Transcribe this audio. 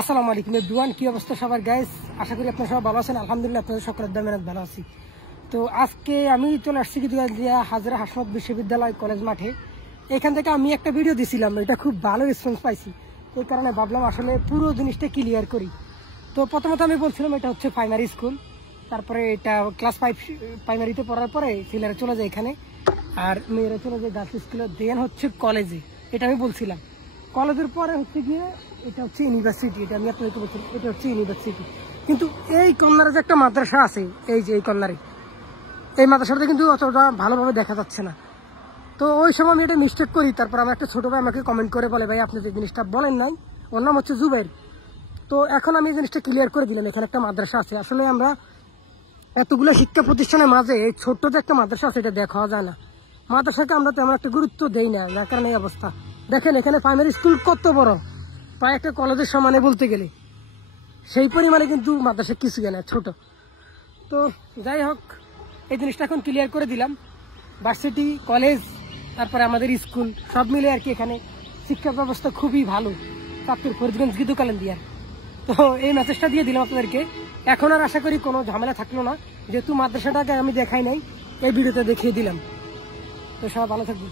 আসসালামু আলাইকুম এভরিওয়ান, কি অবস্থা সবার গাইস? আশা করি আপনারা সবাই ভালো আছেন। আলহামদুলিল্লাহ, আপনাদের সকলের দোয়ায় মেহনত ভালো আছি। তো আজকে আমি চলে আসছি হাজরা হাসমত বিশ্ববিদ্যালয় কলেজ মাঠে। এখান থেকে আমি একটা ভিডিও দিছিলাম, এটা খুব ভালো রেসপন্স পাইছি। এই কারণে ভাবলাম আসলে পুরো জিনিসটা ক্লিয়ার করি। তো প্রথমত আমি বলছিলাম এটা হচ্ছে প্রাইমারি স্কুল, তারপরে এটা ক্লাস 5 প্রাইমারিতে পড়ার পরে ছেলেরা চলে যায় এখানে, আর মেয়েরা চলে যায় গার্লস স্কুলে, দেন হচ্ছে কলেজে। এটা আমি বলছিলাম। কলেজের পরে হচ্ছে গিয়ে এটা হচ্ছে ইউনিভার্সিটি, এটা আমি আপনাদেরকে বলছিলাম এটা হচ্ছে ইউনিভার্সিটি। কিন্তু এই কর্নারে যে একটা মাদ্রাসা আছে, এই যে এই কর্নারে, এই মাদ্রাসাটা কিন্তু অতটা ভালোভাবে দেখা যাচ্ছে না। তো ওই সময় আমি এটা মিস্টেক করি। তারপর আমার একটা ছোট ভাই আমাকে কমেন্ট করে বলে, ভাই আপনি যে জিনিসটা বলেন নাই, ওর নাম হচ্ছে জুবাইর। তো এখন আমি এই জিনিসটা ক্লিয়ার করে দিলাম, এখানে একটা মাদ্রাসা আছে। আসলে আমরা এতগুলো শিক্ষা প্রতিষ্ঠানের মাঝে এই ছোট্ট যে একটা মাদ্রাসা আছে এটা দেখা যায় না। মাদ্রাসাকে আমরা তেমন একটা গুরুত্ব দেই না, যার কারণে এই অবস্থা। দেখেন এখানে প্রাইমারি স্কুল কত বড়, প্রায় একটা কলেজের সমানে বলতে গেলে। সেই পরিমাণে কিন্তু মাদ্রাসা কিছু না, ছোট। তো যাই হোক, এই জিনিসটা এখন ক্লিয়ার করে দিলাম। ভার্সিটি, কলেজ, তারপরে আমাদের স্কুল সব মিলে আর কি এখানে শিক্ষা ব্যবস্থা খুবই ভালো। চাঁদপুর ফরিদগঞ্জ গিদু কালেন্দিয়ার। তো এই মেসেজটা দিয়ে দিলাম আপনাদেরকে। এখন আর আশা করি কোনো ঝামেলা থাকলো না, যেহেতু মাদ্রাসাটাকে আমি দেখাই নাই, এই ভিডিওতে দেখিয়ে দিলাম। তো সবাই ভালো থাকবে।